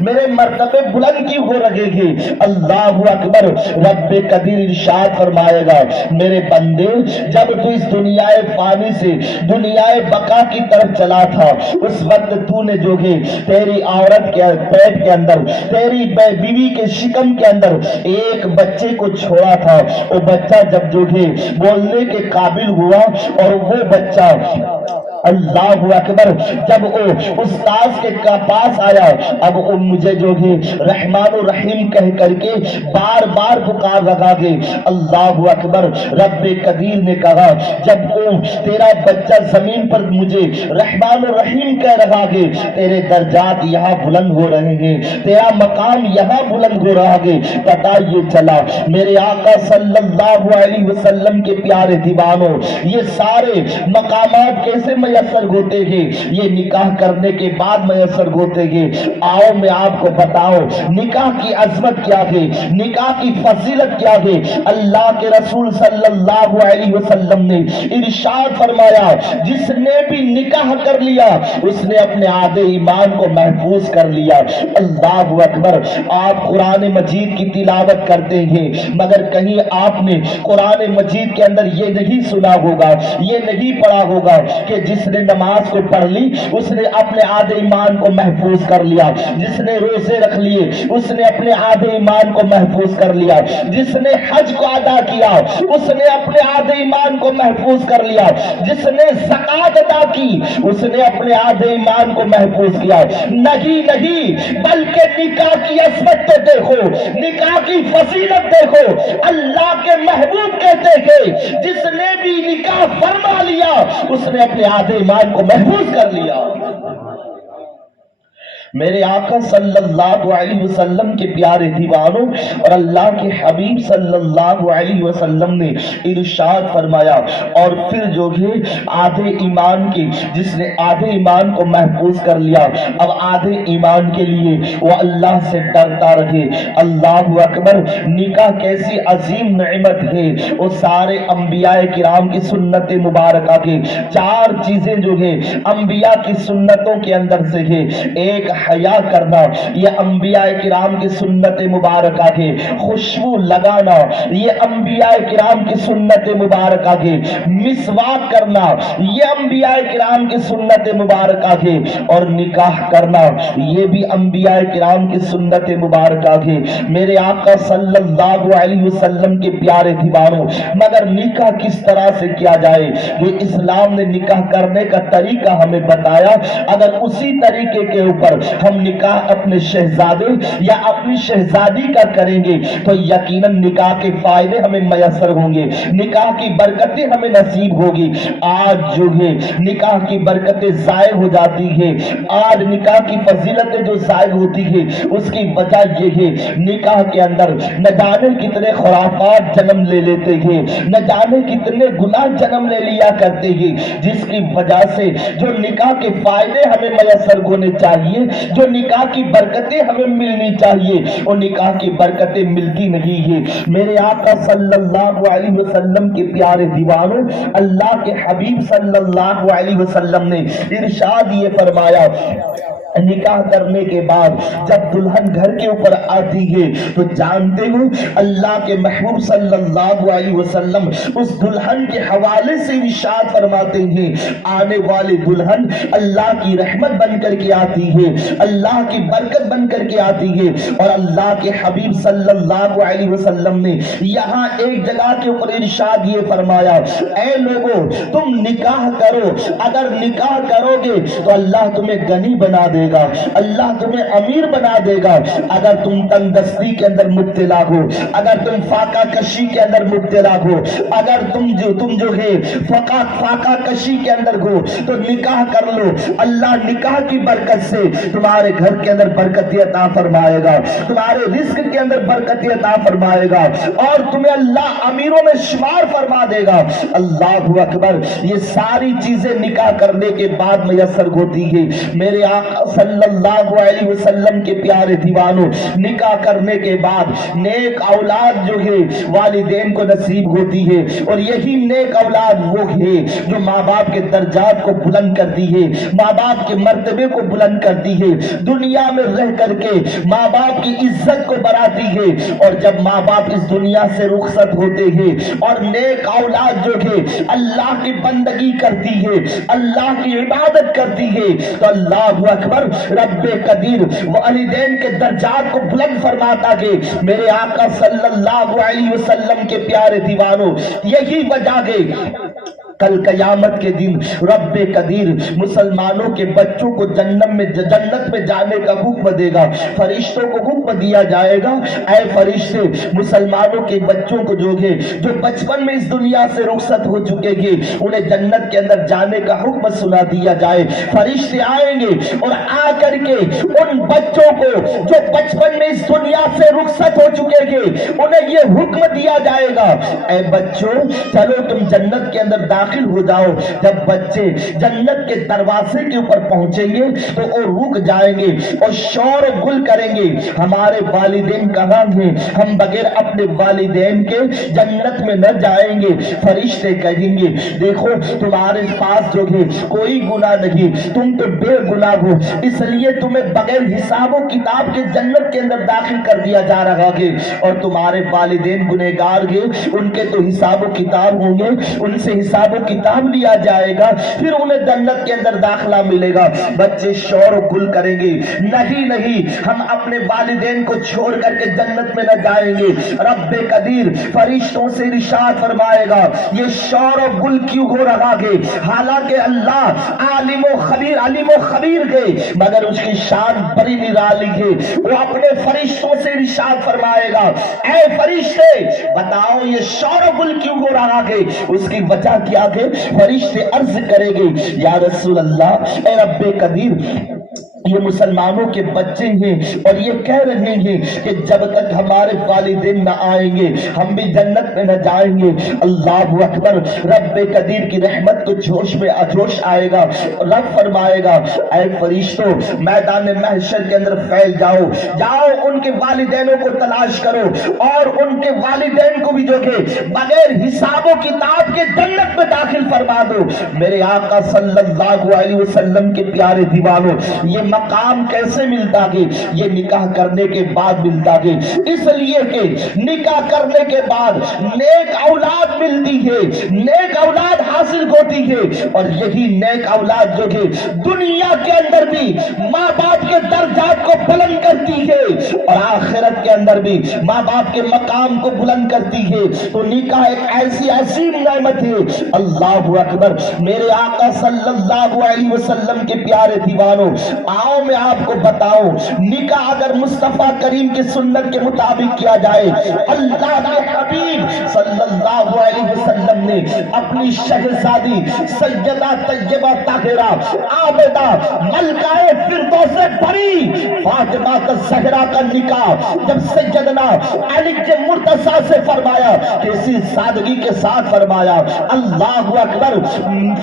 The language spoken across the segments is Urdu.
میرے مرتبے بلند کی ہو رہے گی. اللہ اکبر. رب قدیر ارشاد فرمائے گا میرے بندے جب تو اس دنیا فانی سے دنیا بقا کی طرف چلا تھا اس وقت تو نے جو ہے تیری عورت کے پیٹ کے اندر تیری بیوی کے شکم کے اندر ایک بچے کو چھوڑا تھا. وہ بچہ جب جو ہے بولنے کے قابل ہوا اور وہ بچہ اللہ اکبر جب وہ استاذ کے پاس آیا اب وہ مجھے جو ہے رحمان الرحیم کہہ کر کے بار بار پکار لگا گے. اللہ اکبر. رب قدیر نے کہا جب وہ تیرا بچہ زمین پر مجھے رحمان الرحیم کہہ رہا گے تیرے درجات یہاں بلند ہو رہے ہیں تیرا مقام یہاں بلند ہو رہا گے. پتہ یہ چلا میرے آقا صلی اللہ علیہ وسلم کے پیارے دیوانوں یہ سارے مقامات کیسے میسر ہوتے ہیں؟ یہ نکاح کرنے کے بعد میسر ہوتے ہیں. آؤ میں آپ کو بتاؤ نکاح کی عظمت کیا ہے, نکاح کی فضیلت کیا ہے. اللہ کے رسول صلی اللہ علیہ وسلم نے ارشاد فرمایا جس نے بھی نکاح کر لیا اس نے اپنے آدھے ایمان کو محفوظ کر لیا. اللہ اکبر. آپ قرآن مجید کی تلاوت کرتے ہیں مگر کہیں آپ نے قرآن مجید کے اندر یہ نہیں سنا ہوگا یہ نہیں پڑھا ہوگا کہ جس نے نماز کو پڑھ لی اس نے اپنے آدھے ایمان کو محفوظ کر لیا, جس نے روزے رکھ لیے اس نے اپنے آدھے ایمان کو محفوظ کر لیا, جس نے حج کو ادا کیا اس نے اپنے آدھے ایمان کو محفوظ کر لیا, جس نے زکات ادا کی اس نے اپنے آدھے ایمان کو محفوظ کیا. نہیں بلکہ نکاح کی عظمت تو دیکھو, نکاح کی فضیلت دیکھو. اللہ کے محبوب کہتے ہیں جس نے بھی نکاح فرما لیا اس نے اپنے آدھے ایمان کو محفوظ کر لیا. میرے آقا صلی اللہ علیہ وسلم کے پیارے دیوانوں اور اللہ کے حبیب صلی اللہ علیہ وسلم نے ارشاد فرمایا اور پھر جو ہے آدھے ایمان کی جس نے آدھے ایمان کو محفوظ کر لیا اب آدھے ایمان کے لیے وہ اللہ سے ڈرتا رہے. اللہ اکبر. نکاح کیسی عظیم نعمت ہے. وہ سارے انبیاء کرام کی سنت مبارکہ کے چار چیزیں جو ہے انبیاء کی سنتوں کے اندر سے ہے. ایک حیا کرنا یہ انبیاء کرام کی سنت مبارکہ کے, خوشبو لگانا یہ انبیاء کرام کی سنت مبارکہ کے, مسواک کرنا یہ انبیاء کرام کی سنت مبارکہ کے, اور نکاح کرنا یہ بھی انبیاء کرام کی سنت مبارکہ کے. میرے آقا صلی اللہ علیہ وسلم کے پیارے دیوانوں مگر نکاح کس طرح سے کیا جائے جو اسلام نے نکاح کرنے کا طریقہ ہمیں بتایا. اگر اسی طریقے کے اوپر ہم نکاح اپنے شہزادے یا اپنی شہزادی کا کریں گے تو یقیناً نکاح کے فائدے ہمیں میسر ہوں گے, نکاح کی برکتیں ہمیں نصیب ہوگی. آج جو ہے نکاح کی برکتیں ضائع ہو جاتی ہیں, آج نکاح کی فضیلتیں جو ضائع ہوتی ہے اس کی وجہ یہ ہے نکاح کے اندر نہ جانے کتنے خرافات جنم لے لیتے ہیں, نہ جانے کتنے گناہ جنم لے لیا کرتے ہیں, جس کی وجہ سے جو نکاح کے فائدے ہمیں میسر ہونے چاہیے جو نکاح کی برکتیں ہمیں ملنی چاہیے وہ نکاح کی برکتیں ملتی نہیں ہیں. میرے آقا صلی اللہ علیہ وسلم کے پیارے دیوانوں اللہ کے حبیب صلی اللہ علیہ وسلم نے ارشاد یہ فرمایا نکاح کرنے کے بعد جب دلہن گھر کے اوپر آتی ہے تو جانتے ہو اللہ کے محبوب صلی اللہ علیہ وسلم اس دلہن کے حوالے سے ارشاد فرماتے ہیں آنے والی دلہن اللہ کی رحمت بن کر کے آتی ہے, اللہ کی برکت بن کر کے آتی ہے. اور اللہ کے حبیب صلی اللہ علیہ وسلم نے یہاں ایک جگہ کے اوپر ارشاد یہ فرمایا اے لوگوں تم نکاح کرو, اگر نکاح کرو گے تو اللہ تمہیں غنی بنا دے گا, اللہ تمہیں امیر بنا دے گا. اگر تم تنگ دستی کے اندر مبتلا ہو, اگر تم فاقہ کشی کے اندر مبتلا ہو, اگر تم جو ہے فاقہ کشی کے اندر ہو تو نکاح کر لو. اللہ نکاح کی برکت سے تمہارے گھر کے اندر برکت عطا فرمائے گا, تمہارے رزق کے اندر برکت عطا فرمائے گا اور تمہیں اللہ امیروں میں شمار فرما دے گا. اللہ اکبر. یہ ساری چیزیں نکاح کرنے کے بعد میسر ہوتی ہے. میرے آقا صلی اللہ علیہ وسلم کے پیارے دیوانوں نکاح کرنے کے بعد نیک اولاد جو ہے والدین کو نصیب ہوتی ہے, اور یہی نیک اولاد وہ ہے جو ماں باپ کے درجات کو بلند کرتی ہے, ماں باپ کے مرتبے کو بلند کرتی ہے، دنیا میں رہ کر کے ماں باپ کی عزت کو بڑھاتی ہے، اور جب ماں باپ اس دنیا سے رخصت ہوتے ہیں اور نیک اولاد جو ہے اللہ کی بندگی کرتی ہے، اللہ کی عبادت کرتی ہے، تو اللہ اکبر، رب قدیر والدین کے درجات کو بلند فرماتا کہ میرے آقا صلی اللہ علیہ وسلم کے پیارے دیوانوں، یہی وجہ ہے کل قیامت کے دن رب قدیر مسلمانوں کے بچوں کو جنت میں جانے کا حکم دے گا، فرشتوں کو حکم دیا جائے گا، اے فرشتے مسلمانوں کے بچوں کو جو بچپن میں اس دنیا سے رخصت ہو چکے گے انہیں جنت کے اندر جانے کا حکم سنا دیا جائے۔ فرشتے آئیں گے اور آ کر کے ان بچوں کو جو بچپن میں اس دنیا سے رخصت ہو چکے گے انہیں یہ حکم دیا جائے گا، اے بچوں چلو تم جنت کے اندر داخل ہو جاؤ۔ جب بچے جنت کے دروازے کے اوپر پہنچیں گے تو وہ رک جائیں گے اور شور و گل کریں گے، ہمارے والدین کہاں ہیں، ہم بغیر اپنے والدین کے جنت میں نہ جائیں گے۔ فرشتے کہیں گے دیکھو تمہارے پاس جو ہے کوئی گناہ نہیں، تم تو بے گناہ ہو، اس لیے تمہیں بغیر حساب و کتاب کے جنت کے اندر داخل کر دیا جا رہا ہے، اور تمہارے والدین گنہگار ہیں، ان کے تو حساب و کتاب ہوں گے، ان سے حساب و کتاب لیا جائے گا، پھر انہیں جنت کے اندر داخلہ ملے گا۔ بچے شور و گل کریں گے، نہیں نہیں ہم اپنے والدین کو چھوڑ کر کے جنت میں نہ جائیں گے۔ رب قدیر فرشتوں سے ارشاد فرمائے گا یہ شور و گل کیوں ہو رہا ہے، حالانکہ اللہ عالم و خبیر ہے، مگر اس کی شان بڑی نرالی ہے۔ وہ اپنے فرشتوں سے ارشاد فرمائے گا اے فرشتے بتاؤ یہ شور و گل کیوں ہو رہا ہے، اس کی وجہ کیا ہے؟ فرشتے عرض کریں گے یا رسول اللہ، اے رب قدیر یہ مسلمانوں کے بچے ہیں اور یہ کہہ رہے ہیں کہ جب تک ہمارے والدین نہ آئیں گے ہم بھی جنت میں نہ جائیں گے۔ اللہ اکبر، رب قدیر کی رحمت کو جوش آئے گا، رب فرمائے گا اے فرشتوں میدان محشر کے اندر پھیل جاؤ، جاؤ ان کے والدینوں کو تلاش کرو اور ان کے والدین کو بھی جو کہ بغیر حساب و کتاب کے جنت میں داخل فرما دو۔ میرے آقا صلی اللہ علیہ وسلم کے پیارے دیوانوں، یہ مقام کیسے ملتا ہے؟ یہ نکاح کرنے کے بعد ملتا ہے، اس لیے کہ نکاح کرنے کے بعد نیک اولاد ملتی ہے، نیک اولاد حاصل ہوتی ہے، اور یہی نیک اولاد جو ہے دنیا کے اندر بھی ماں باپ کے درجات کو بلند کرتی ہے اور آخرت کے اندر بھی ماں باپ کے مقام کو بلند کرتی ہے۔ تو نکاح ایک ایسی عظیم نعمت ہے۔ اللہ اکبر، میرے آقا صلی اللہ علیہ وسلم کے پیارے دیوانوں، آؤ میں آپ کو بتاؤں نکاح اگر مصطفیٰ کریم کی سنت کے مطابق کیا جائے، اللہ کے حبیب صلی اللہ علیہ وسلم نے اپنی شہزادی سیدہ طیبہ طاہرہ عابدہ ملکہ فردوس بری فاطمہ الزہرا کا نکاح جب سیدنا علی مرتضیٰ سے فرمایا، کسی سادگی کے ساتھ فرمایا، اللہ اکبر،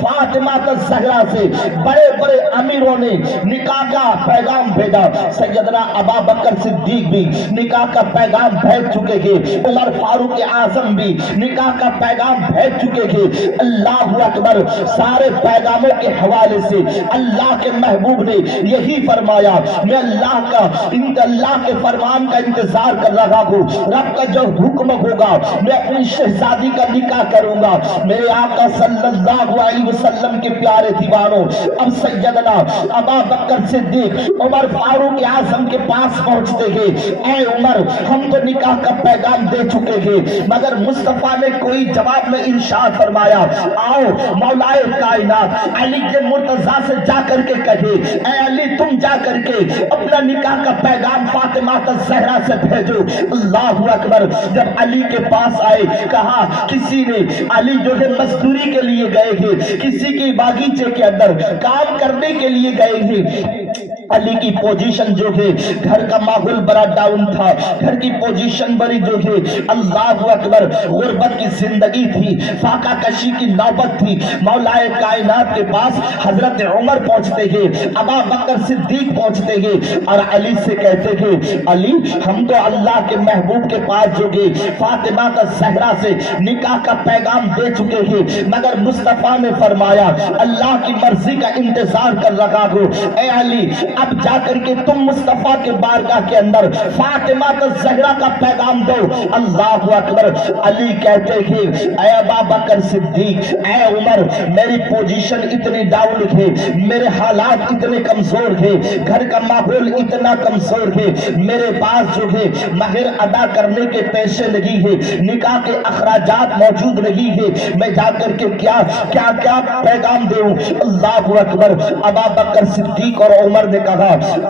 فاطمہ الزہرا سے بڑے بڑے امیروں نے نکاح کا پیغام بھیجا، سیدنا ابا بکر صدیق بھی نکاح کا پیغام بھیج چکے ہیں، عمر فاروق اعظم بھی نکاح کا پیغام بھیج چکے ہیں۔ اللہ اکبر، سارے پیغاموں کے حوالے سے اللہ کے محبوب نے یہی فرمایا میں اللہ کے فرمان کا انتظار کر رہا ہوں، رب کا جو حکم ہوگا میں اپنی شہزادی کا نکاح کروں گا۔ میرے آقا صلی اللہ علیہ وسلم کے پیارے دیوانوں، اب سیدنا ابا بکر صدیق عمر فاروق اعظم کے پاس پہنچتے ہیں، اے عمر ہم تو نکاح کا پیغام دے چکے ہیں، مگر مصطفیٰ نے کوئی جواب میں ارشاد فرمایا آؤ مولائے کائنات علی مرتضیٰ سے جا کر کے کہے، اے علی تم جا کر کے اپنا نکاح کا پیغام فاطمہ الزہرا سے بھیجو۔ اللہ اکبر، جب علی کے پاس آئے کہا کسی نے علی جو ہے مزدوری کے لیے گئے ہیں، کسی کی باغیچے کے اندر کام کرنے کے لیے گئے ہیں، علی کی پوزیشن جو ہے گھر کا ماحول بڑا ڈاؤن تھا، گھر کی پوزیشن بڑی جو ہے اللہ اکبر غربت کی زندگی تھی، فاقہ کشی کی نوبت تھی۔ مولا کائنات کے پاس حضرت عمر پہنچتے ہیں، ابا بکر صدیق پہنچتے ہیں اور علی سے کہتے ہیں علی ہم تو اللہ کے محبوب کے پاس جو گئے فاطمہ الزہرا سے نکاح کا پیغام دے چکے ہیں، مگر مصطفیٰ نے فرمایا اللہ کی مرضی کا انتظار کر رہا ہوں، اے علی اب جا کر کے تم مصطفیٰ کے بارگاہ کے اندر فاطمہ الزہرا کا پیغام دو۔ اللہ اکبر۔ علی کہتے ہیں اے ابا بکر صدیق، اے عمر، میری پوزیشن اتنی ڈاؤن ہے، میرے حالات اتنے کمزور ہیں، گھر کا ماحول اتنا کمزور ہے، میرے پاس جو ہے مہر ادا کرنے کے پیسے نہیں ہے، نکاح کے اخراجات موجود نہیں ہے، میں جا کر کے کیا پیغام دوں؟ اللہ اکبر۔ ابا بکر صدیق اور عمر نے کہا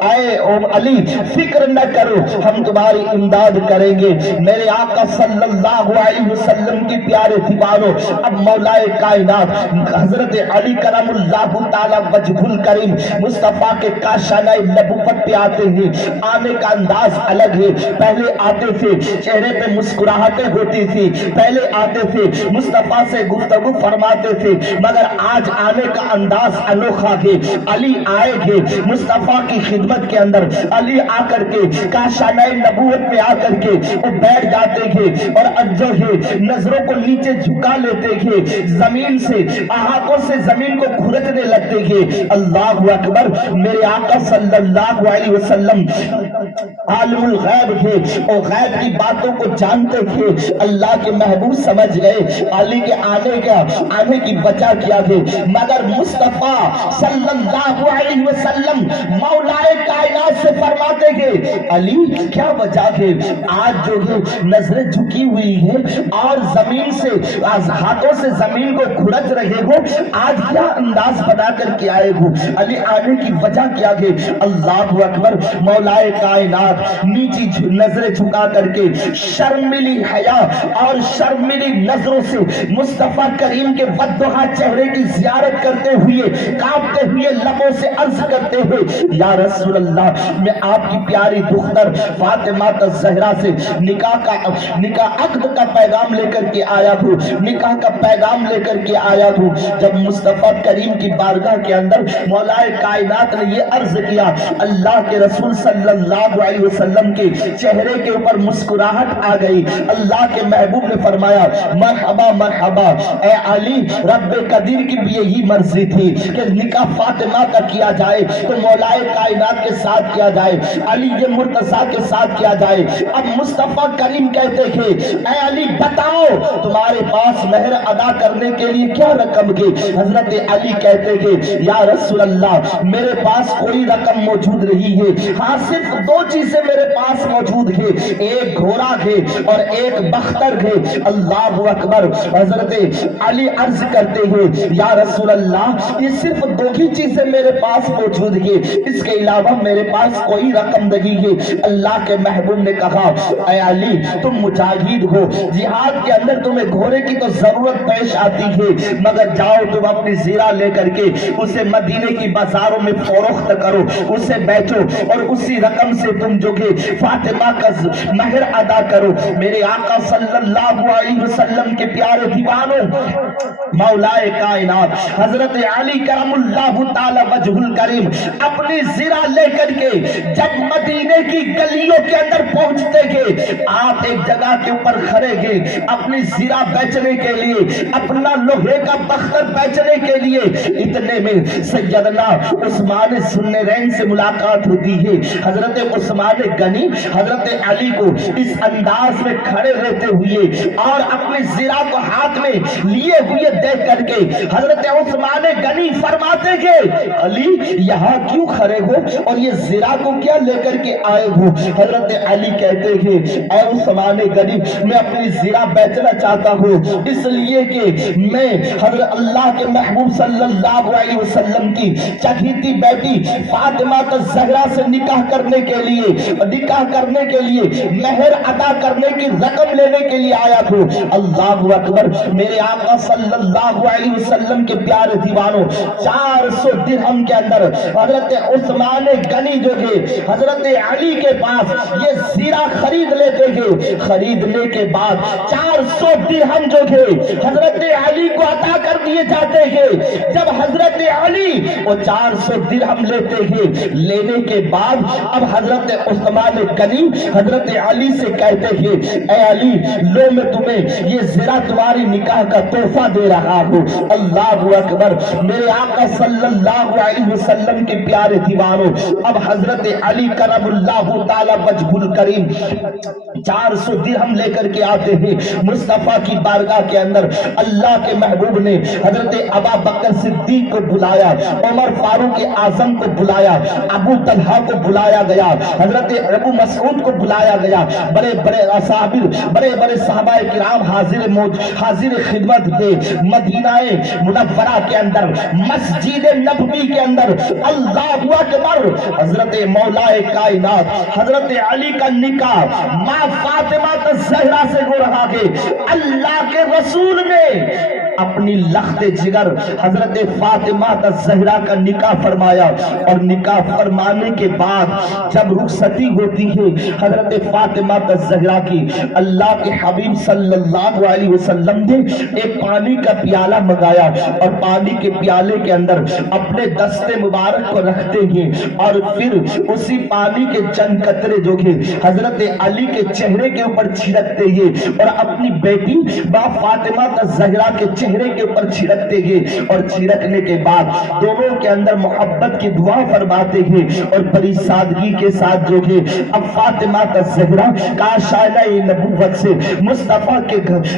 اے علی فکر نہ کرو، ہم تمہاری امداد کریں گے۔ میرے آقا صلی اللہ علیہ وسلم کی پیارے دیوانوں، اب مولا کائنات حضرت علی کرم اللہ تعالی وجہ الکریم مصطفیٰ کے کاشانہ نبوت پہ آتے ہیں۔ آنے کا انداز الگ ہے، پہلے آتے تھے چہرے پہ مسکراہٹیں ہوتی تھی، پہلے آتے تھے مصطفیٰ سے گفتگو فرماتے تھے، مگر آج آنے کا انداز انوکھا ہے۔ علی آئے گے مصطفیٰ کی خدمت کے اندر، علی آ کر کے کاشانہ نبوت میں آ کر کے وہ بیٹھ جاتے ہیں اور جو ہے نظروں کو نیچے جھکا لیتے ہیں، زمین سے ہاتھوں سے زمین کو کھرچنے لگتے ہیں۔ اللہ اکبر۔ میرے آقا صلی اللہ علیہ وسلم عالم الغیب تھے، اور غیب کی باتوں کو جانتے تھے۔ اللہ کے محبوب سمجھ گئے علی کے آنے کی وجہ کیا ہے، مگر مصطفیٰ صلی اللہ علیہ وسلم مولا کائنات سے فرماتے ہیں علی کیا وجہ ہے؟ آج جو ہے نظریں جھکی ہوئی ہے اور زمین سے ہاتھوں سے زمین کو کھرچ رہے ہو، آج کیا انداز بنا کر کے آئے ہو؟ علی آنے کی وجہ کیا ہے؟ اللہ اکبر۔ مولا کائنات نیچی نظریں جھکا کر کے شرملی حیا اور شرملی نظروں سے مصطفیٰ کریم کے وضحا چہرے کی زیارت کرتے ہوئے کانپتے ہوئے لبوں سے عرض کرتے ہوئے یا رسول اللہ، میں آپ کی پیاری دختر فاطمہ الزہرا سے نکاح عقد کا پیغام لے کر کے آیا ہوں، نکاح کا پیغام لے کر کے آیا ہوں۔ جب مصطفیٰ کریم کی بارگاہ کے اندر مولا کائنات نے یہ عرض کیا، اللہ کے رسول صلی اللہ علیہ وسلم کے چہرے کے اوپر مسکراہٹ آ گئی۔ اللہ کے محبوب نے فرمایا مرحبا مرحبا اے علی، رب قدیر کی بھی یہی مرضی تھی کہ نکاح فاطمہ کا کیا جائے تو مولا کائنات کے ساتھ کیا جائے، علی یہ مرتضیٰ کے ساتھ کیا جائے۔ اب مصطفیٰ کریم کہتے ہیں اے علی بتاؤ تمہارے پاس مہر ادا کرنے کے لیے کیا رقم ہے؟ حضرت علی کہتے ہیں یا رسول اللہ میرے پاس کوئی رقم موجود نہیں ہے، ہاں صرف دو چیزیں میرے پاس موجود ہے، ایک گھوڑا ہے اور ایک بختر ہے۔ اللہ اکبر۔ حضرت علی عرض کرتے ہیں یا رسول اللہ یہ صرف دو ہی چیزیں میرے پاس موجود ہے، اس کے علاوہ میرے پاس کوئی رقم نہیں ہے۔ اللہ کے محبوب نے کہا اے علی تم مجاہد ہو، جہاد کے اندر تمہیں گھوڑے کی تو ضرورت پیش آتی ہے، مگر جاؤ تم اپنی زیرہ لے کر کے اسے مدینے کی بازاروں میں فروخت کرو، اسے بیچو اور اسی رقم سے تم جو کہ فاطمہ کا مہر ادا کرو۔ میرے آقا صلی اللہ علیہ وسلم کے پیارے دیوانوں، مولا کائنات حضرت علی کرم اللہ تعالی وجہ الکریم اپنی زیرہ لے کر کے جب مدینے کی گلیوں کے اندر پہنچتے گے، آپ ایک جگہ کے اوپر کھڑے گے اپنی زیرہ بیچنے کے لیے، اپنا لوہے کا بختر بیچنے کے لیے، اتنے میں سیدنا عثمان ذوالنورین سے ملاقات ہوتی ہے۔ حضرت عثمان غنی حضرت علی کو اس انداز میں کھڑے رہتے ہوئے اور اپنی زیرہ کو ہاتھ میں لیے ہوئے دیکھ کر کے حضرت عثمان غنی فرماتے ہیں علی یہاں کیوں کھڑے ہو اور یہ زیرہ کو کیا لے کر کے آئے ہو؟ حضرت علی کہتے ہیں اے عثمان غنی میں اپنی زیرہ بیچنا چاہتا ہوں، اس لیے کہ میں حضرت اللہ کے محبوب صلی اللہ علیہ وسلم کی چہیتی بیٹی فاطمہ الزہرا سے نکاح کرنے کے لیے مہر ادا کرنے کی رقم لینے کے لیے آیا ہوں۔ اللہ اکبر۔ میرے آقا صلی اللہ علیہ وسلم کے پیارے دیوانوں 400 درہم کے اندر حضرت عثمان غنی جو ہے حضرت علی علی کے پاس یہ زیرہ خرید لیتے ہیں. خریدنے کے بعد 400 درہم جو ہے حضرت علی کو عطا کر دیے جاتے ہیں. جب حضرت علی وہ 400 درہم لیتے ہیں, لینے کے بعد اب حضرت عثمان غنی حضرت علی سے کہتے ہیں, اے علی لو میں تمہیں یہ زیرہ تمہاری نکاح کا تحفہ دے رہا ہوں. اللہ اکبر. میرے آقا صلی اللہ علیہ وسلم کے پیارے دیوانوں, اب حضرت علی کرم اللہ تعالی وجہ الکریم 400 درہم لے کر کے آتے ہیں مصطفیٰ کی بارگاہ کے اندر. اللہ کے محبوب نے حضرت ابا بکر صدیق کو بلایا, عمر فاروق اعظم کو بلایا, ابو طلحہ کو بلایا گیا, حضرت ابو مسعود کو بلایا گیا. بڑے بڑے اصحاب, بڑے بڑے صحابہ کرام حاضر خدمت تھے مدینہ منورہ کے اندر, مسجد نبوی کے اندر. اللہ اکبر. حضرت مولا کائنات حضرت علی کا نکاح ماں فاطمہ الزہرا سے ہو رہا ہے. اللہ کے رسول نے اپنی لخت جگر حضرت فاطمہ الزہرا کا نکاح فرمایا, اور نکاح فرمانے کے بعد جب رخصتی ہوتی ہے حضرت فاطمہ الزہرا کی, اللہ کے حبیب صلی اللہ علیہ وسلم نے ایک پانی کا پیالہ منگایا, اور پانی کے پیالے کے اندر اپنے دست مبارک کو رکھتے ہیں, اور پھر اسی پانی کے چند قطرے جو کہ حضرت علی کے چہرے کے اوپر چھڑکتے ہیں, اور اپنی بیٹی با فاطمہ الزہرا کے چہرے کے اوپر چھڑکتے ہیں, اور چھڑکنے کے بعد دونوں کے اندر محبت کی دعا فرماتے ہیں, اور بڑی سادگی کے ساتھ جو ہے اب فاطمہ الزہرا کاشانہ نبوت سے مصطفیٰ کے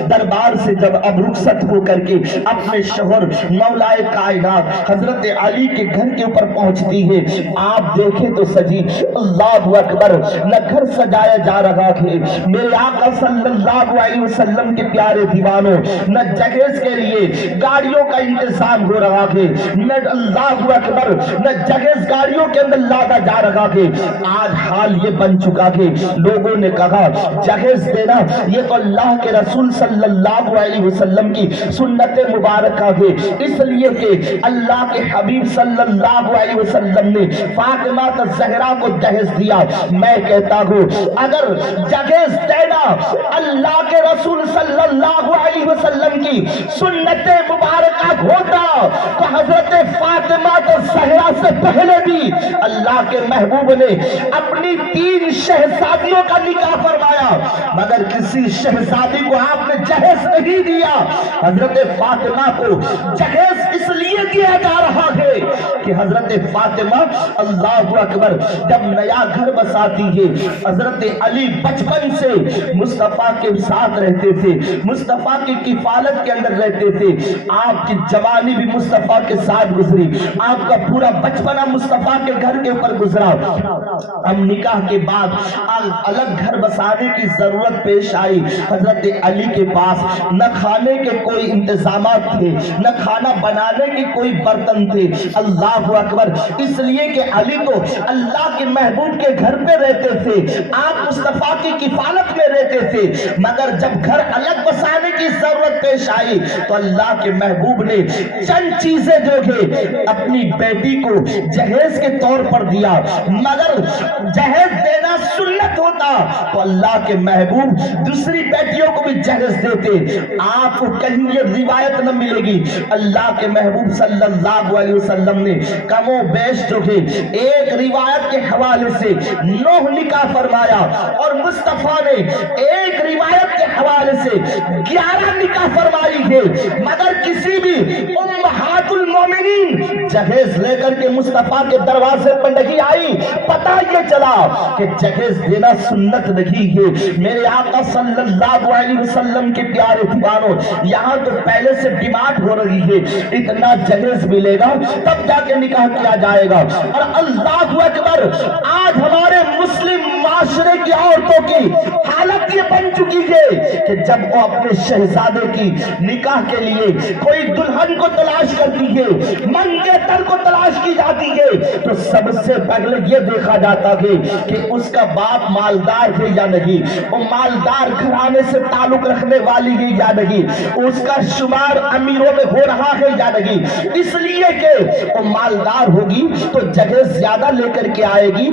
دربار سے جب اب رخصت ہو کر کے اپنے شوہر مولا کائنات حضرت علی کے گھر کے اوپر پہنچتی ہے. آپ دیکھیں تو سجی, اللہ اکبر, نہ گھر سجایا جا رہا ہے میرے آقا صلی اللہ علیہ وسلم کے پیارے دیوانوں, نہ جہیز کے لیے گاڑیوں کا انتظام ہو رہا ہے, نہ اللہ اکبر نہ جہیز گاڑیوں کے اندر لادا جا رہا ہے. آج حال یہ بن چکا ہے, لوگوں نے کہا جہیز دینا یہ تو اللہ کے رسول صلی اللہ علیہ وسلم کی سنت مبارکہ ہے, اس لیے کہ اللہ کے حبیب صلی اللہ علیہ وسلم نے فاطمہ الزہرا کو جہیز دیا. میں کہتا ہوں اگر جہیز دینا اللہ کے رسول صلی اللہ علیہ وسلم کی سنت مبارکہ ہوتا تو حضرت فاطمہ الزہرا سے پہلے بھی اللہ کے محبوب نے اپنی 3 شہزادیوں کا نکاح فرمایا, مگر کسی شہزادی کو آپ نے جہیز نہیں دیا. حضرت فاطمہ کو جہیز اس لیے دیا جا رہا ہے کہ حضرت فاطمہ اللہ اکبر جب نیا گھر بساتی ہے, حضرت علی بچپن سے مصطفیٰ کے ساتھ رہتے تھے, مصطفیٰ کی کفالت کے اندر رہتے تھے, آپ کی جوانی بھی مصطفیٰ کے ساتھ گزری, آپ کا پورا بچپنا مصطفیٰ کے گھر کے اوپر گزرا. ہم نکاح کے بعد الگ گھر بسانے کی ضرورت پیش آئی. حضرت علی کے پاس نہ کھانے کے کوئی انتظامات تھے, نہ کھانا بنانے کے کوئی برتن تھے. اللہ اکبر, اس لیے کہ علی تو اللہ کے محبوب کے گھر پہ رہتے تھے, آپ مصطفیٰ کی کفالت میں رہتے تھے, مگر جب گھر الگ بسانے کی ضرورت پیش آئی تو اللہ کے محبوب نے چند چیزیں جو کہ اپنی بیٹی کو جہیز کے طور پر دیا, مگر جہیز دینا سنت ہوتا تو اللہ کے محبوب دوسری بیٹیوں کو بھی جہیز دیتے. آپ کو کہیں یہ روایت نہ ملے گی. اللہ کے محبوب صلی اللہ علیہ وسلم نے کم و بیش جو کہ ایک روایت کے حوالے سے 9 نکاح فرمایا, اور مصطفیٰ نے ایک روایت کے حوالے سے 11 نکاح فرمائی ہے, مگر کسی بھی امہات المومنین جہیز لے کر کے مصطفیٰ کے دروازے پر نہیں آئی. پتہ یہ چلا کہ جہیز دینا سنت نہیں ہے. میرے آقا صلی اللہ علیہ وسلم کے پیارے دیوانوں, یہاں تو پہلے سے ڈیمانڈ ہو رہی ہے, اتنا جہیز ملے گا تب جا کے نکاح کیا جائے گا. اور اللہ اکبر, آج ہمارے مسلم معاشرے کی عورتوں کی حالت یہ بن چکی ہے کہ جب وہ اپنے شہزادے کی نکاح کے لیے کوئی دلہن کو تلاش کرتی ہے, منگیتر کو تلاش کی جاتی ہے, تو سب سے پہلے یہ دیکھا جاتا ہے کہ اس کا باپ مالدار ہے یا نہیں, وہ مالدار گھرانے سے تعلق رکھنے والی ہے یا نہیں, اس کا شمار امیروں میں ہو رہا ہے یا نہیں. اس لیے کہ وہ مالدار ہوگی تو جگہ زیادہ لے کر کے آئے گی,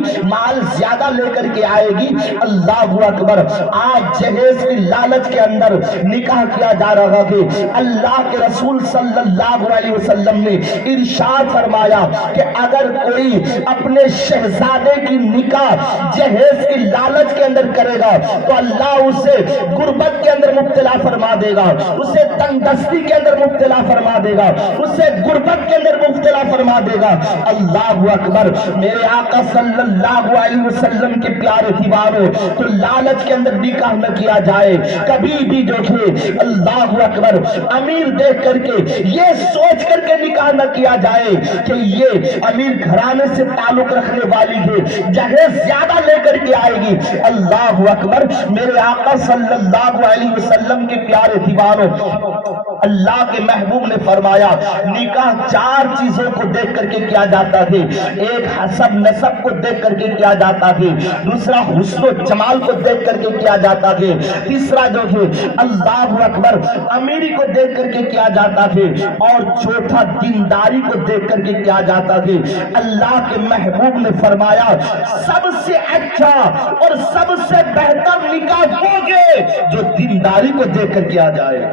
مال زیادہ لے کر کے آئے گی. اللہ اکبر. آج جہیز کی لالچ کے اندر نکاح کیا جا رہا ہے. اللہ کے رسول صلی اللہ علیہ وسلم نے ارشاد فرمایا کہ اگر کوئی اپنے شہزادے کی نکاح جہیز کی لالچ کے اندر کرے گا تو اللہ اسے غربت کے اندر مبتلا فرما دے گا, اسے تنگ دستی کے اندر مبتلا فرما دے گا, اسے غربت کے اندر مبتلا فرما دے گا. اللہ اکبر. میرے آقا صلی اللہ علیہ وسلم کے پیارے دیوانوں, تو لالچ کے اندر نکاح نہ کیا جائے کبھی بھی. دیکھیں اللہ اکبر, امیر دیکھ کر کے یہ سوچ کر کے نکاح نہ کیا جائے کہ یہ امیر گھرانے سے تعلق رکھنے والی ہے, جہیز زیادہ لے کر کے آئے گی. اللہ اکبر. میرے آقا صلی اللہ علیہ وسلم کے پیارے دیوانوں, اللہ کے محبوب نے فرمایا نکاح 4 چیزوں کو دیکھ کر کے کیا جاتا ہے. ایک حسب نسب کو دیکھ کر کے کیا جاتا ہے, دوسرا حسن و جمال کو دیکھ کر کے کیا جاتا ہے, تیسرا جو ہے اللہ اکبر امیری کو دیکھ کر کے کیا جاتا ہے, اور چوتھا دینداری کو دیکھ کر کے کیا جاتا ہے. اللہ کے محبوب نے فرمایا سب سے اچھا اور سب سے بہتر نکاح وہ ہے جو دینداری کو دیکھ کر کیا جائے.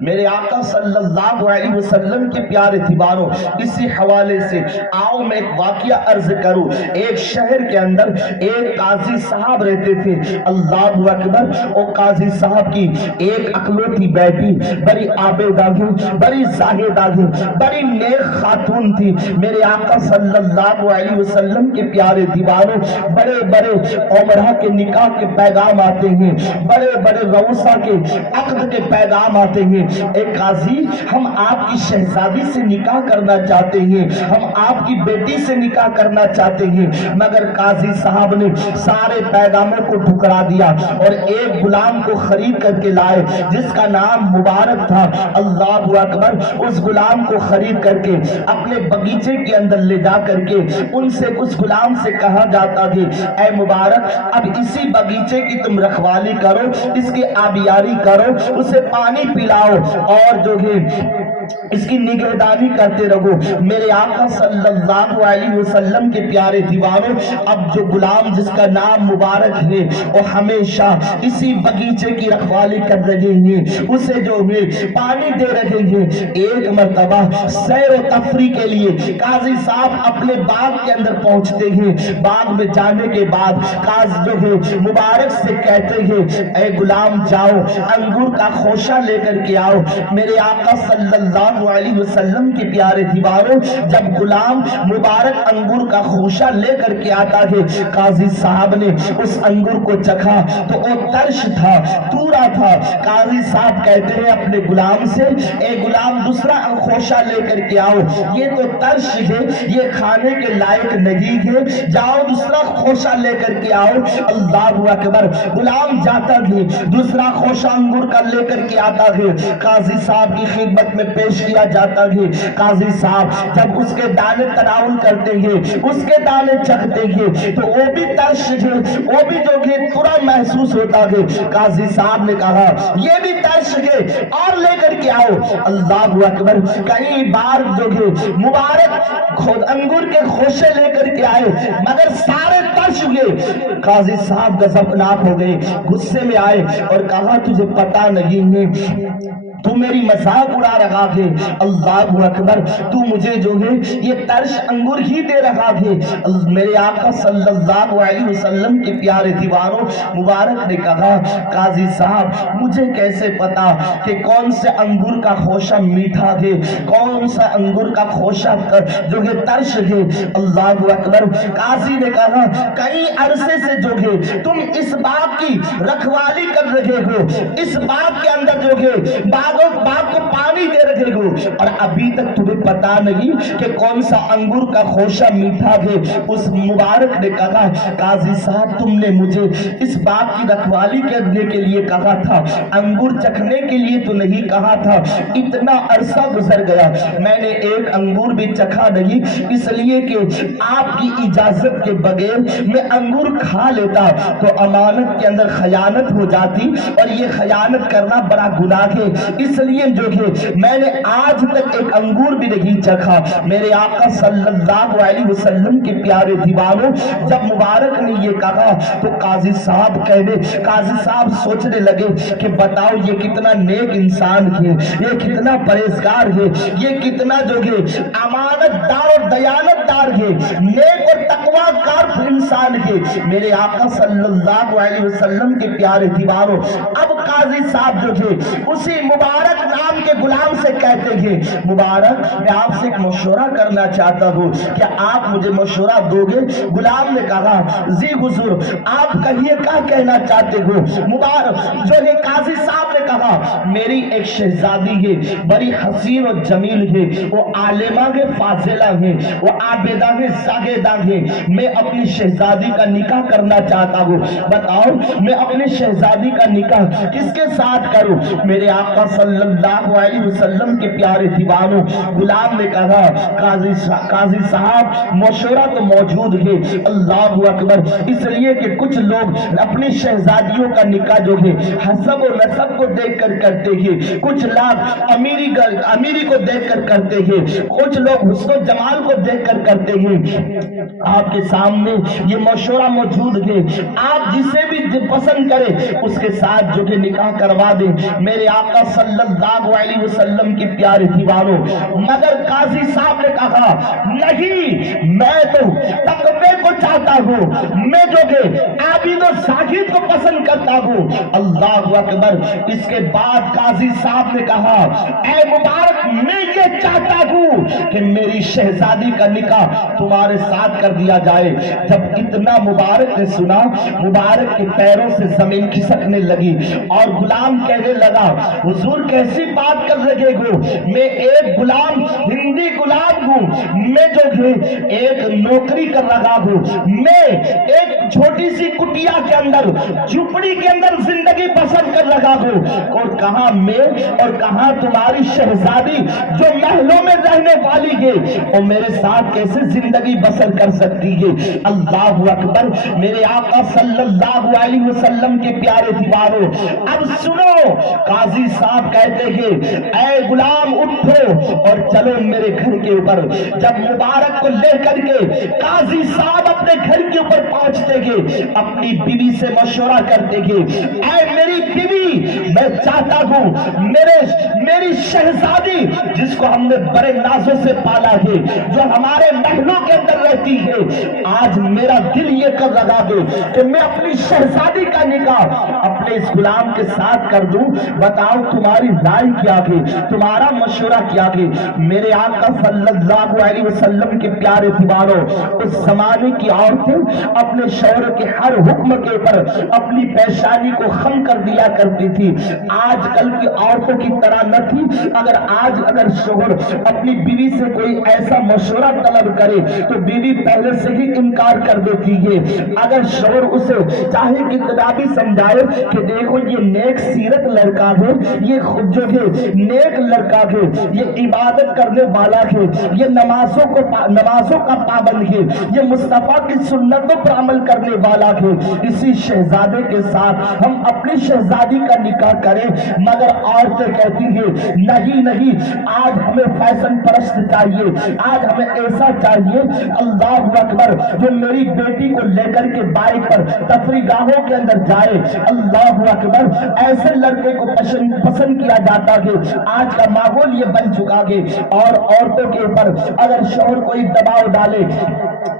میرے آقا صلی اللہ علیہ وسلم کے پیارے دیوانوں, اسی حوالے سے آؤ میں ایک واقعہ عرض کروں. ایک شہر کے اندر ایک قاضی صاحب رہتے تھے. اللہ اکبر. او قاضی صاحب کی ایک اکلوتی بیٹی, بڑی عابدہ تھی, بڑی زاہدہ تھی, بڑی نیک خاتون تھی. میرے آقا صلی اللہ علیہ وسلم کے پیارے دیوانوں, بڑے بڑے عمرہ کے نکاح کے پیغام آتے ہیں, بڑے بڑے روسہ کے عقد کے پیغام آتے ہیں. اے قاضی, ہم آپ کی شہزادی سے نکاح کرنا چاہتے ہیں, ہم آپ کی بیٹی سے نکاح کرنا چاہتے ہیں. مگر قاضی صاحب نے سارے پیغاموں کو ٹھکرا دیا اور ایک غلام کو خرید کر کے لائے جس کا نام مبارک تھا. اللہ اکبر. اس غلام کو خرید کر کے اپنے بغیچے کے اندر لے جا کر کے ان سے, اس غلام سے کہا جاتا ہے اے مبارک, اب اسی بغیچے کی تم رکھوالی کرو, اس کی آبیاری کرو, اسے پانی پلاؤ اور جو ہے اس کی نگہدانی کرتے رہو. میرے آقا صلی اللہ علیہ وسلم کے پیارے دیوانوں, اب جو غلام جس کا نام مبارک ہے وہ ہمیشہ اسی بغیچے کی رکھوالی کر رہے ہیں, اسے جو ہے پانی دے رہے ہیں. ایک مرتبہ سیر و تفریح کے لیے قاضی صاحب اپنے باغ کے اندر پہنچتے ہیں. باغ میں جانے کے بعد قاضی جو ہے مبارک سے کہتے ہیں اے غلام جاؤ انگور کا خوشہ لے کر کے آؤ. میرے آقا صلی اللہ علیہ وسلم کے پیارے دیواروں, جب غلام مبارک انگور کا خوشہ لے کر کے آتا ہے, قاضی صاحب نے اس انگور کو چکھا تو وہ ترش تھا, تورا تھا. قاضی صاحب کہتے ہیں اپنے غلام سے اے غلام دوسرا خوشہ لے کر کے آؤ, یہ تو ترش ہے, یہ کھانے کے لائق نہیں ہے, جاؤ دوسرا خوشہ لے کر کے آؤ. اللہ اکبر. غلام جاتا ہے, دوسرا خوشہ انگور کا لے کر کے آتا ہے, قاضی صاحب کی خدمت میں پیش کیا جاتا ہے. قاضی صاحب جب اس کے دانے تناول کرتے ہیں, اس کے دانے چکھتے ہیں تو وہ بھی ترش ہے, وہ بھی جو کہ ترا محسوس ہوتا ہے. قاضی صاحب نے کہا یہ بھی ترش ہے اور لے کر کے آؤ. اللہ اکبر. کئی بار جو کہ مبارک خود انگور کے خوشے لے کر کے آئے مگر سارے ترش ہوئے. قاضی صاحب غضبناک ہو گئے, غصے میں آئے اور کہا تجھے پتا نہیں ہے, تو میری مذاق اڑا رہا ہے. اللہ اکبر. تو مجھے جو ہے یہ ترش انگور ہی دے رہا ہے. میرے آقا صلی اللہ علیہ وسلم کے پیارے دیوانوں, مبارک نے کہا قاضی صاحب مجھے کیسے پتا کہ کون سے انگور کا خوشہ میٹھا ہے, کون سا انگور کا خوشہ جو ہے ترش ہے. اللہ اکبر. قاضی نے کہا کئی عرصے سے جو ہے تم اس باغ کی رکھوالی کر رہے ہو, اس باغ کے اندر جو ہے باغ کو پانی دے رہے ہو اور ابھی تک تمہیں پتا نہیں کہ کون سا انگور کا خوشہ میٹھا ہے. اس مبارک نے کہا قاضی صاحب تم نے مجھے اس باغ کی رکھوالی کرنے کے لیے کہا تھا, انگور چکھنے کے لیے تو نہیں کہا تھا. اتنا عرصہ گزر گیا, میں نے ایک انگور بھی چکھا نہیں, اس لیے کہ آپ کی اجازت کے بغیر میں انگور کھا لیتا تو امانت کے اندر خیانت ہو جاتی اور یہ خیانت کرنا بڑا گناہ ہے, اس لیے جو کہ میں نے آج تک ایک انگور بھی نہیں چکھا۔ میرے آقا صلی اللہ علیہ وسلم کے پیارے دیوانوں، جب مبارک نے یہ کہا تو قاضی صاحب سوچنے لگے کہ بتاؤ یہ کتنا نیک انسان ہے، یہ کتنا پرہیزگار ہے، یہ کتنا جو ہے امانت دار اور دیانت دار ہے، نیک اور تقوی کار انسان ہے۔ میرے آقا صلی اللہ علیہ وسلم کے پیارے دیوانوں، اب قاضی صاحب جو ہے اسی مبارک نام کے غلام سے کہتے ہیں، مبارک میں آپ سے ایک مشورہ کرنا چاہتا ہوں، کیا آپ مجھے مشورہ دو گے؟ غلام نے کہا جی حضور، آپ کہیے کیا کہنا چاہتے ہو؟ مبارک جو ہے قاضی صاحب نے کہا میری ایک شہزادی ہے، بڑی حسین اور جمیل ہے، وہ عالمہ ہے، فاضلہ ہے، وہ عابدہ ہے، زاہدہ ہے، میں اپنی شہزادی کا نکاح کرنا چاہتا ہوں، بتاؤ میں اپنی شہزادی کا نکاح کس کے ساتھ کروں؟ میرے آقا صلی اللہ علیہ وسلم کے پیارے دیوانوں، غلام نے کہا قاضی صاحب مشورہ تو موجود ہے، اللہ اکبر، اس لیے کہ کچھ لوگ اپنی شہزادیوں کا نکاح جو ہے حسب و نسب کو دیکھ کر کرتے ہیں، کچھ لوگ امیری کو دیکھ کر کرتے ہیں، کچھ لوگ حسن و جمال کو دیکھ کر کرتے ہیں۔ آپ کے سامنے یہ مشورہ موجود ہے، آپ جسے بھی پسند کریں اس کے ساتھ جو کہ نکاح کروا دیں۔ میرے آقا صلی اللہ علیہ وسلم کے پیارے دیوانوں، مگر قاضی صاحب نے کہا نہیں، میں تو تقوی کو چاہتا ہوں، میں جو کہ عابد و زاہد کو پسند کرتا ہوں۔ اللہ اکبر، اس کے بعد قاضی صاحب نے کہا اے مبارک، میں یہ چاہتا ہوں کہ میری شہزادی کا نکاح تمہارے ساتھ کر دیا جائے۔ جب اتنا مبارک نے سنا، مبارک کے پیروں سے زمین کھسکنے لگی اور غلام کہنے لگا حضور کیسی بات کر رہے ہو، میں ایک غلام، ہندی غلام ہوں، میں جو ہے ایک نوکری کر رہا ہوں، میں ایک چھوٹی سی کٹیا کے اندر، جھوپڑی کے اندر زندگی بسر کر رہا ہوں، اور کہاں میں اور کہاں تمہاری شہزادی جو محلوں میں رہنے والی ہے اور میرے ساتھ کیسے زندگی بسر کر سکتی ہے؟ اللہ اکبر، میرے آقا صلی اللہ علیہ وسلم کے پیارے دیوانوں، اب سنو، قاضی صاحب کہتے ہیں اے غلام اٹھو اور چلو میرے گھر کے اوپر۔ جب مبارک کو لے کر کے قاضی صاحب اپنے گھر کے اوپر پہنچتے گے، اپنی بیوی سے مشورہ کرتے گے، اے میری بیوی، میں چاہتا ہوں میری شہزادی جس کو ہم نے بڑے نازوں سے پالا ہے، جو ہمارے محلوں کے اندر رہتی ہے، آج میرا دل یہ کر رہا ہے کہ میں اپنی شہزادی کا نکاح اپنے اس غلام کے ساتھ کر دوں۔ بتاؤ تمہاری رائے کیا ہے، تمہارا مشورہ کیا ہے؟ میرے آقا صلی اللہ علیہ وسلم کے پیارے دیوانوں، اس زمانے کی عورتیں اپنے شوہر کے ہر حکم کے اوپر اپنی پیشانی کو خم کر دیا کرتی تھی۔ آج کل کی عورتوں کی طرح نہ تھی۔ اگر شوہر اپنی بیوی سے کوئی ایسا مشورہ طلب کرے تو بیوی پہلے سے ہی انکار کر دیتی ہے۔ اگر شوہر اسے چاہے کتنا بھی سمجھائے کہ دیکھو یہ نیک سیرت لڑکا ہے، یہ خود جو ہے نیک لڑکا ہے، یہ عبادت کرنے والا ہے، یہ نمازوں کا پابند ہے، یہ مصطفیٰ کی سنتوں پر عمل کرنے والا ہے، اسی شہزادے کے ساتھ ہم اپنی شہزادی کا نکاح کریں۔ مگر عورتیں کہتی ہیں نہیں، آج ہمیں فیشن پرست چاہیے، آج ہمیں ایسا چاہیے، اللہ اکبر، جو میری بیٹی کو لے کر کے بائک پر تفریح گاہوں کے اندر جائے، اللہ اکبر، ایسے لڑکے کو پسند کیا جاتا ہے۔ آج کا ماحول یہ بن چکا ہے، اور عورتوں کے اوپر اگر شوہر کوئی دباؤ ڈالے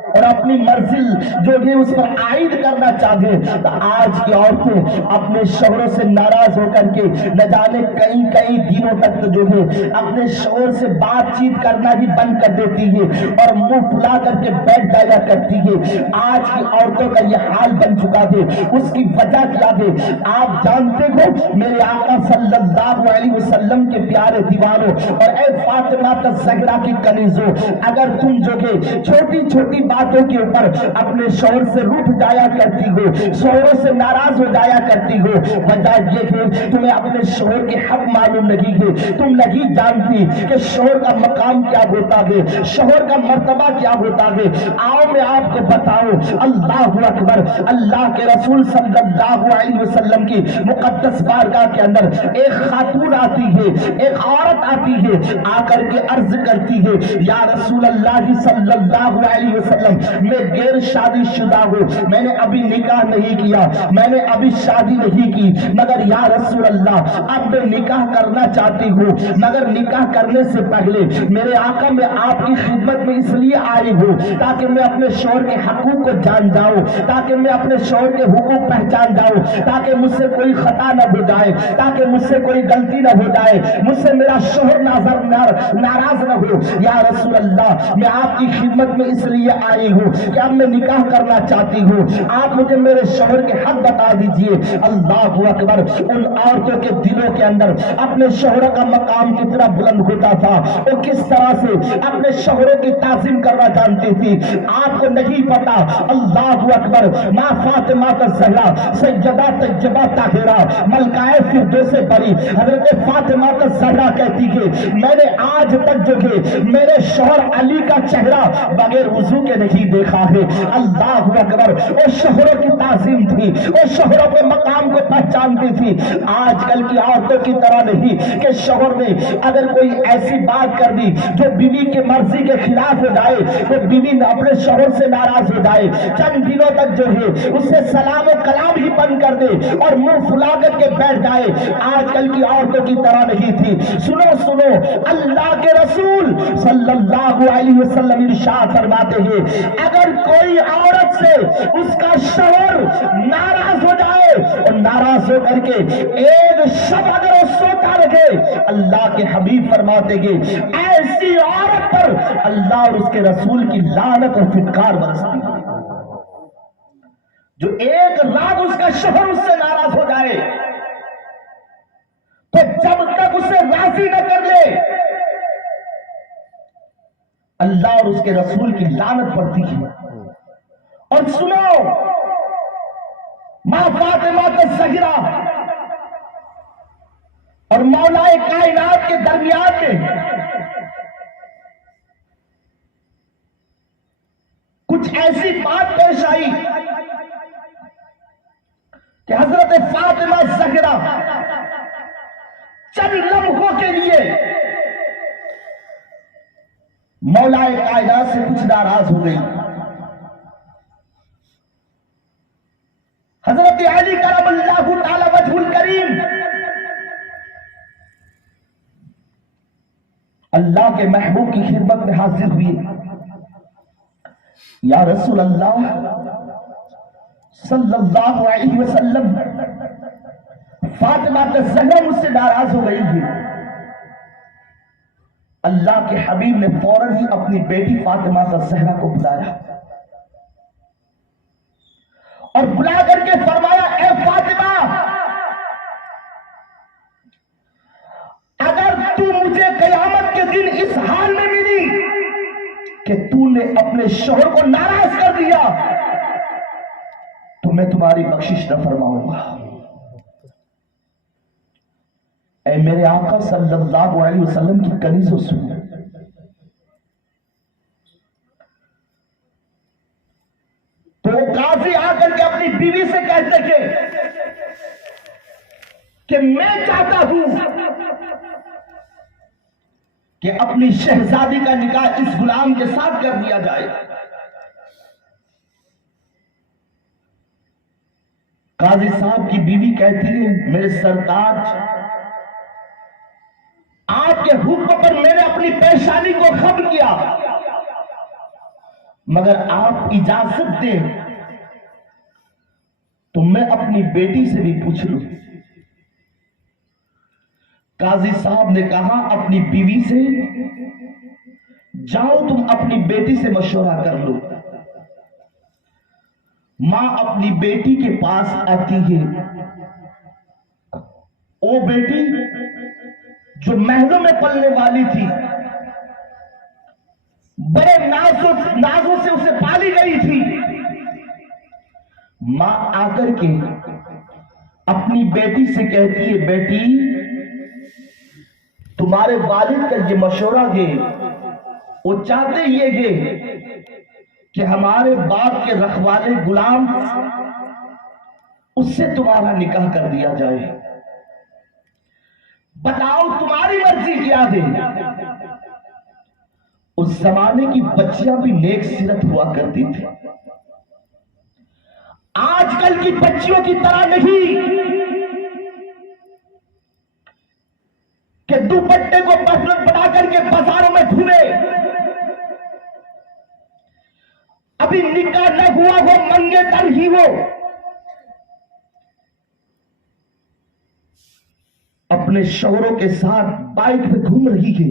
اور اپنی مرضی جو بھی اس پر عائد کرنا چاہتے، تو آج کی عورتیں اپنے شوہروں سے ناراض ہو کر کے نہ جانے کئی دنوں تک جو ہے اپنے شوہر سے بات چیت کرنا ہی بند کر دیتی ہے اور منہ پھلا کر کے بیٹھ جایا کرتی ہے۔ آج کی عورتوں کا یہ حال بن چکا ہے، اس کی وجہ کیا ہے آپ جانتے ہو؟ میرے آقا صلی اللہ علیہ وسلم کے پیارے دیوانوں اور اے فاطمہ الزہرا کی کنیزوں، اگر تم جو کہ چھوٹی چھوٹی بات باتوں کے اوپر اپنے شوہر سے روٹھ جایا کرتی ہو, شوہروں سے ناراض ہو جایا کرتی ہو. وجہ یہ کہ تمہیں اپنے شوہر کے حق معلوم نہیں ہے, تم نہیں جانتی کہ شوہر کا مقام کیا ہوتا ہے, شوہر کا مرتبہ کیا ہوتا ہے. آؤ میں آپ کو بتاؤں. اللہ اکبر. اللہ کے رسول صلی اللہ علیہ وسلم کی مقدس بارگاہ کے اندر ایک خاتون آتی ہے, ایک عورت آتی ہے, آ کر کے عرض کرتی ہے, یا رسول اللہ صلی اللہ علیہ وسلم, میں غیر شادی شدہ ہوں, میں نے ابھی نکاح نہیں کیا, میں نے ابھی شادی نہیں کی, مگر یا رسول اللہ اب میں نکاح کرنا چاہتی ہوں, مگر نکاح کرنے سے پہلے میرے آقا میں آپ کی خدمت میں اس لیے آئی ہوں تاکہ میں اپنے شوہر کے حقوق کو جان جاؤں, تاکہ میں اپنے شوہر کے حقوق پہچان جاؤں, تاکہ مجھ سے کوئی خطا نہ ہو جائے, تاکہ مجھ سے کوئی غلطی نہ ہو جائے, مجھ سے میرا شوہر ناراض نہ ہو. یا رسول اللہ میں آپ کی خدمت میں اس لیے آئی ہوں کہ اب میں نکاح کرنا چاہتی ہوں, آپ مجھے میرے شوہر کے حق بتا دیجئے. اللہ اکبر. ان عورتوں کے دلوں کے اندر اپنے شوہر کا مقام کتنا بلند ہوتا تھا, وہ کس طرح سے اپنے شوہروں کی تعظیم کرنا جانتی تھی, آپ کو نہیں پتا. اللہ اکبر. ماں فاطمہ الزہرا سیدہ طیبہ طاہرہ ملکہ فردوس بری حضرت فاطمہ الزہرا کہتی ہے, میں نے آج تک جو کہ میرے شوہر علی کا چہرہ بغیر وضو کے نہیں دیکھا ہے. اللہ اکبر. وہ شوہروں کی تعظیم تھی, وہ شوہروں کے مقام کو پہچانتی تھی. آج کل کی عورتوں کی طرح نہیں کہ شوہر نے اگر کوئی ایسی بات کر دی جو بیوی کی مرضی کے خلاف ہو جائے تو بیوی اپنے شوہر سے ناراض ہو جائے, چند دنوں تک جو ہے اس سے سلام و کلام ہی بند کر دے اور منہ پھلا کر کے بیٹھ جائے. آج کل کی عورتوں کی طرح نہیں تھی. سنو سنو, اللہ کے رسول صلی اللہ علیہ وسلم ارشاد فرماتے ہیں, اگر کوئی عورت سے اس کا شوہر ناراض ہو جائے اور ناراض ہو کر کے ایک شب اگر وہ سوتا رہے, اللہ کے حبیب فرماتے ہیں ایسی عورت پر اللہ اور اس کے رسول کی لعنت اور فٹکار برستی ہے. جو ایک رات اس کا شوہر اس سے ناراض ہو جائے تو جب تک اسے راضی نہ کر لے اللہ اور اس کے رسول کی لعنت پڑتی ہے. اور سنو, ماں فاطمہ الزہرا اور مولا کائنات کے درمیان میں کچھ ایسی بات پیش آئی کہ حضرت فاطمہ الزہرا چند لمحوں کے لیے مولا کائنات سے کچھ ناراض ہو گئی. حضرت علی کرم اللہ تعالی وجہ الکریم اللہ کے محبوب کی خدمت میں حاضر ہوئی. یا رسول اللہ صلی اللہ علیہ وسلم, فاطمہ الزہرا مجھ سے ناراض ہو گئی تھی. اللہ کے حبیب نے فوراً ہی اپنی بیٹی فاطمہ الزہرا کو بلایا اور بلا کر کے فرمایا, اے فاطمہ, اگر تو مجھے قیامت کے دن اس حال میں ملی کہ تو نے اپنے شوہر کو ناراض کر دیا تو میں تمہاری بخشش نہ فرماؤں گا. اے میرے آقا صلی اللہ علیہ وسلم کی کنیز و سن. تو قاضی آ کر کے اپنی بیوی سے کہتے کہ میں چاہتا ہوں کہ اپنی شہزادی کا نکاح اس غلام کے ساتھ کر دیا جائے. قاضی صاحب کی بیوی کہتی ہے, میرے سرتاج, آپ کے حکم پر میں نے اپنی پیشانی کو خم کیا, مگر آپ اجازت دیں تو میں اپنی بیٹی سے بھی پوچھ لوں. قاضی صاحب نے کہا, اپنی بیوی سے جاؤ, تم اپنی بیٹی سے مشورہ کر لو. ماں اپنی بیٹی کے پاس آتی ہے. وہ بیٹی جو محلوں میں پلنے والی تھی بڑے نازوں سے اسے پالی گئی تھی. ماں آ کر کے اپنی بیٹی سے کہتی ہے بیٹی تمہارے والد کا یہ مشورہ ہے، وہ چاہتے یہ کہ ہمارے باپ کے رکھوالے غلام اس سے تمہارا نکاح کر دیا جائے، بتاؤ تمہاری مرضی کیا ہے. اس زمانے کی بچیاں بھی نیک سیرت ہوا کرتی تھی، آج کل کی بچیوں کی طرح نہیں کہ دوپٹے کو پسند بنا کر کے بازاروں میں گھومے. ابھی نکاح نہ ہوا وہ منگے تر ہی وہ اپنے شوہروں کے ساتھ بائک پہ گھوم رہی ہے.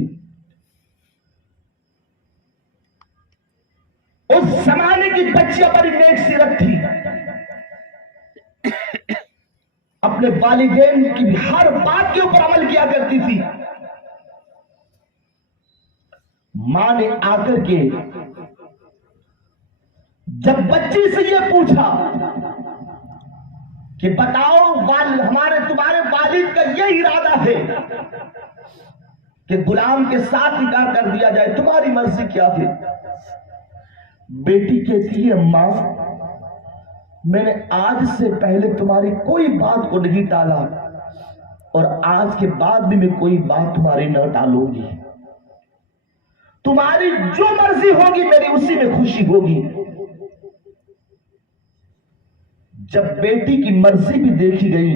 اس زمانے کی بچیاں بڑی نیک سیرت تھی، اپنے والدین کی ہر بات کے اوپر عمل کیا کرتی تھی. ماں نے آ کر کے جب بچی سے یہ پوچھا کہ بتاؤ تمہارے والد کا یہ ارادہ ہے کہ غلام کے ساتھ نکاح کر دیا جائے، تمہاری مرضی کیا ہے؟ بیٹی کہتی ہے ماں میں نے آج سے پہلے تمہاری کوئی بات کو نہیں ٹالا اور آج کے بعد بھی میں کوئی بات تمہاری نہ ٹالوں گی، تمہاری جو مرضی ہوگی میری اسی میں خوشی ہوگی. جب بیٹی کی مرضی بھی دیکھی گئی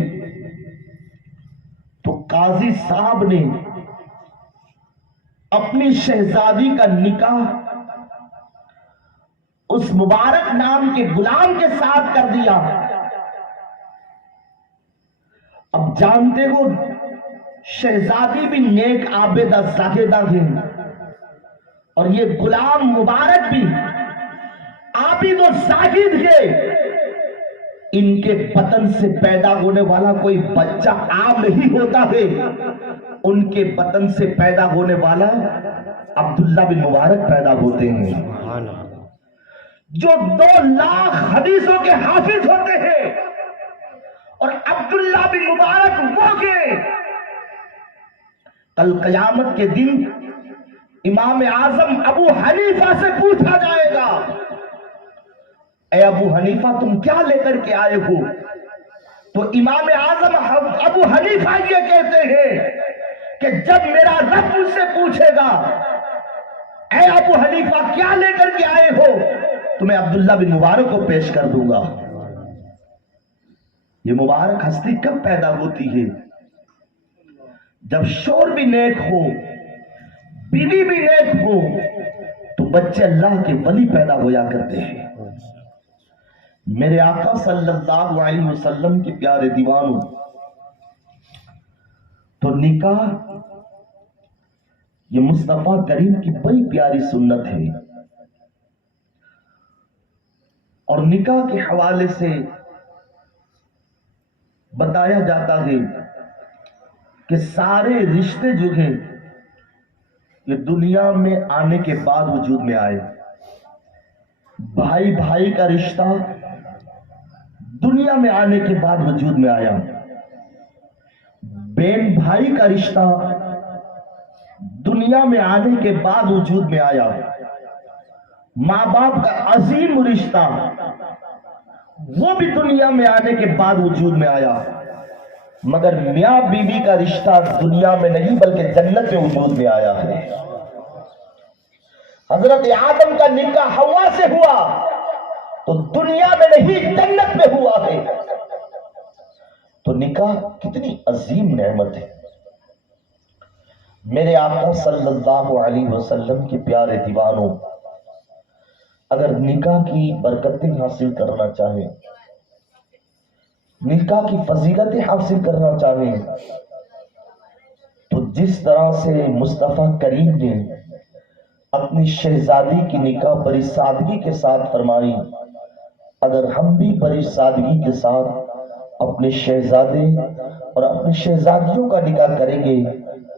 تو قاضی صاحب نے اپنی شہزادی کا نکاح اس مبارک نام کے غلام کے ساتھ کر دیا. اب جانتے ہو شہزادی بھی نیک عابدہ زاہدہ ہے اور یہ غلام مبارک بھی عابد و زاہد ہے. ان کے بطن سے پیدا ہونے والا کوئی بچہ عام نہیں ہوتا ہے، ان کے بطن سے پیدا ہونے والا عبداللہ بن مبارک پیدا ہوتے ہیں جو 2 لاکھ حدیثوں کے حافظ ہوتے ہیں. اور عبداللہ بن مبارک وہ کے کل قیامت کے دن امام اعظم ابو حنیفہ سے پوچھا جائے گا اے ابو حنیفہ تم کیا لے کر کے آئے ہو؟ تو امام اعظم ابو حنیفہ یہ کہتے ہیں کہ جب میرا رب مجھ سے پوچھے گا اے ابو حنیفہ کیا لے کر کے آئے ہو تو میں عبداللہ بن مبارک کو پیش کر دوں گا. یہ مبارک ہستی کب پیدا ہوتی ہے؟ جب شور بھی نیک ہو، بیوی بھی نیک ہو تو بچے اللہ کے ولی پیدا ہویا کرتے ہیں. میرے آقا صلی اللہ علیہ وسلم کے پیارے دیوانوں، تو نکاح یہ مصطفیٰ کریم کی بڑی پیاری سنت ہے. اور نکاح کے حوالے سے بتایا جاتا ہے کہ سارے رشتے جو ہیں یہ دنیا میں آنے کے بعد وجود میں آئے. بھائی بھائی کا رشتہ دنیا میں آنے کے بعد وجود میں آیا. بہن بھائی کا رشتہ دنیا میں آنے کے بعد وجود میں آیا. ماں باپ کا عظیم رشتہ وہ بھی دنیا میں آنے کے بعد وجود میں آیا. مگر میاں بیوی کا رشتہ دنیا میں نہیں بلکہ جنت میں وجود میں آیا ہے. حضرت آدم کا نکاح حوا سے ہوا تو دنیا میں نہیں جنت میں ہوا ہے. تو نکاح کتنی عظیم نعمت ہے. میرے آقا صلی اللہ علیہ وسلم کے پیارے دیوانوں، اگر نکاح کی برکتیں حاصل کرنا چاہیں، نکاح کی فضیلتیں حاصل کرنا چاہیں، تو جس طرح سے مصطفیٰ کریم نے اپنی شہزادی کی نکاح بڑی سادگی کے ساتھ فرمائی، اگر ہم بھی بڑی سادگی کے ساتھ اپنے شہزادے اور اپنی شہزادیوں کا نکاح کریں گے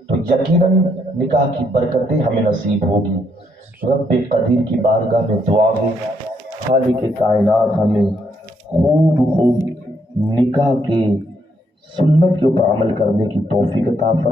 تو یقیناً نکاح کی برکتیں ہمیں نصیب ہوگی. رب قدیر کی بارگاہ میں دعا ہے، خالق کائنات ہمیں خوب نکاح کے سنت کے اوپر عمل کرنے کی توفیق عطا فرمائے۔